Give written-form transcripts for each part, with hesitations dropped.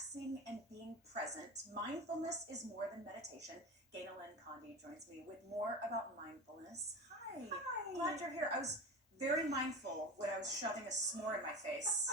relaxing and being present. Mindfulness is more than meditation. Ganel-Lyn Condie joins me with more about mindfulness. Hi. Hi. Glad you're here. I was very mindful when I was shoving a s'more in my face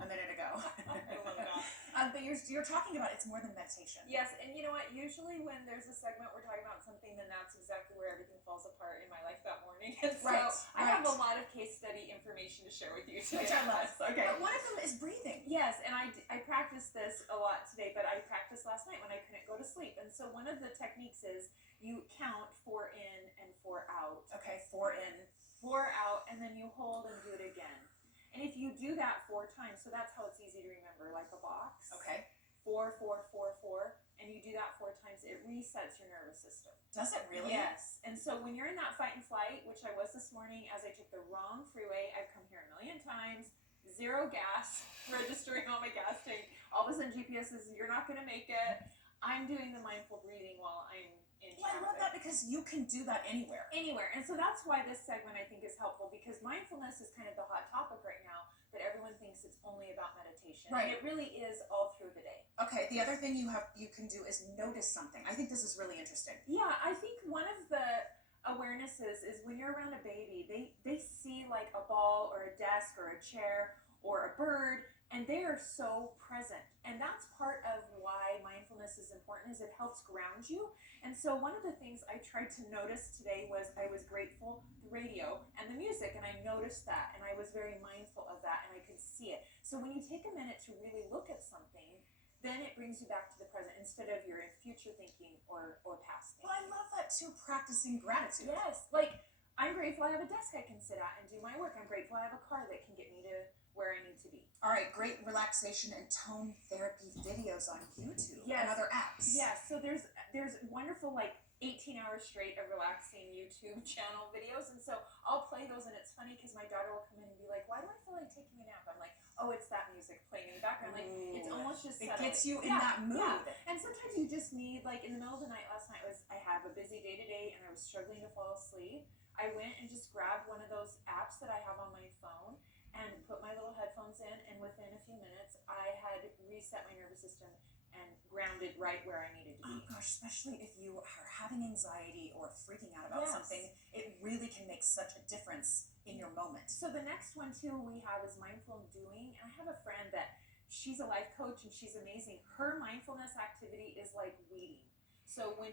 a minute ago. I love that. But you're talking about it's more than meditation. Yes, and you know what? Usually when there's a segment we're talking about something, then that's exactly where everything falls apart in my life that morning. And so I have a lot of case study information to share with you today. Which I love. Okay. But one of them is breathing. Yes, and I practiced this a lot today, but I practiced last night when I couldn't go to sleep. And so one of the techniques is you count 4 in and 4 out. Okay, 4 in, 4 out, and then you hold and do it again. And if you do that 4 times, so that's how it's easy to remember, like a box. Okay. 4, 4, 4, 4, and you do that 4 times, it resets your nervous system. Does it really? Yes. And so when you're in that fight and flight, which I was this morning as I took the wrong freeway, I've come here a million times, 0 gas, registering on my gas tank. All of a sudden GPS says, you're not going to make it. I'm doing the mindful breathing while I'm in traffic. Well, I love that because you can do that anywhere. Anywhere. And so that's why this segment I think is helpful, because mindfulness is kind of the hot topic right now, but everyone thinks it's only about meditation. Right. And it really is all through the day. Okay, the other thing you can do is notice something. I think this is really interesting. Yeah, I think one of the awarenesses is when you're around a baby, they see like a ball or a desk or a chair or a bird, and they are so present. And that's part of why mindfulness is important, is it helps ground you. And so one of the things I tried to notice today was I was grateful the radio and the music, and I noticed that, and I was very mindful of that, and I could see it. So when you take a minute to really look at something, then it brings you back to the present instead of your future thinking or past thinking. Well, I love that too, practicing gratitude. Yes, like I'm grateful I have a desk I can sit at and do my work. I'm grateful I have a car that can get me to where I need to be. All right, great relaxation and tone therapy videos on YouTube Yes. and other apps. Yes, so there's wonderful like 18 hours straight of relaxing YouTube channel videos, and so I'll play those, and it's funny because my daughter will come in and be like, why do I feel like taking a nap? I'm like, oh, it's that music playing in the background. Like, it's almost just it settling. gets you in that mood. Yeah. And sometimes you just need, like in the middle of the night last night I have a busy day today and I was struggling to fall asleep. I went and just grabbed one of those apps that I have on my phone and put my little headphones in, and within a few minutes I had reset my nervous system and grounded right where I needed to be. Oh gosh, especially if you are having anxiety or freaking out about Yes. something, it really can make such a difference in your moment. So the next one too we have is mindful doing. And I have a friend that she's a life coach and she's amazing. Her mindfulness activity is like weeding. So when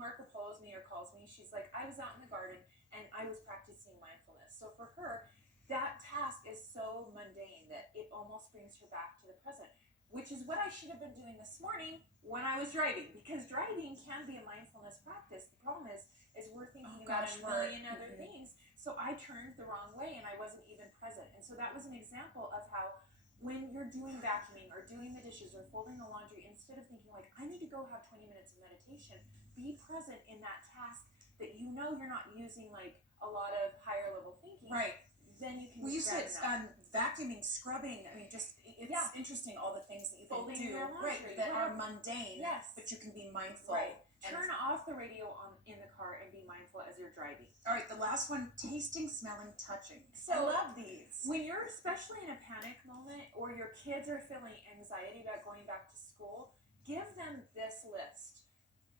Marco Polos me or calls me, she's like, I was out in the garden and I was practicing mindfulness. So for her, that task is so mundane that it almost brings her back to the present, which is what I should have been doing this morning when I was driving, because driving can be a mindfulness practice. The problem is we're thinking about a million other things. So I turned the wrong way and I wasn't even present. And so that was an example of how when you're doing vacuuming or doing the dishes or folding the laundry, instead of thinking like, I need to go have 20 minutes of meditation, be present in that task that you know you're not using like a lot of higher level thinking. Right. Then you can Well, you said vacuuming, scrubbing. I mean, just it's interesting all the things that you can Folding do, your laundry, that are mundane. Yes. But you can be mindful. Right. Turn off the radio in the car and be mindful as you're driving. All right, the last one: tasting, smelling, touching. So I love these. When you're especially in a panic moment, or your kids are feeling anxiety about going back to school, give them this list.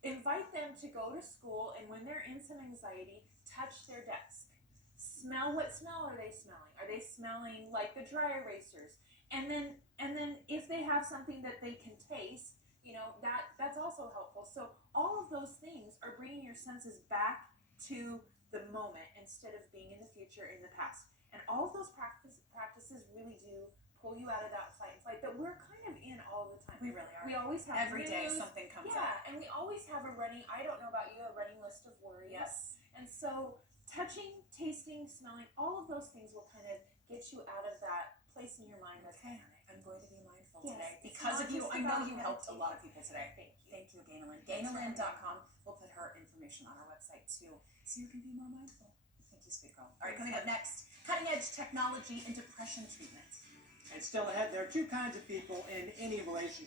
Invite them to go to school, and when they're in some anxiety, touch their desk. Smell. What smell are they smelling? Are they smelling like the dry erasers? And then if they have something that they can taste, you know, that's also helpful. So all of those things are bringing your senses back to the moment instead of being in the future, in the past. And all of those practices really do pull you out of that fight and flight that we're kind of in all the time. We really are. We always have every day something comes up. Yeah, and we always have a running list of worries. Yes. And so touching, tasting, smelling, all of those things will kind of get you out of that place in your mind that's okay. I'm going to be mindful Yes. today because of you. I know you helped a lot of people today. Thank you. Thank you, Ganel-Lyn. Ganel-Lyn.com. We'll put her information on our website too, so you can be more mindful. Thank you, sweet girl. All right, coming up next, cutting edge technology and depression treatment. And still ahead, there are 2 kinds of people in any relationship.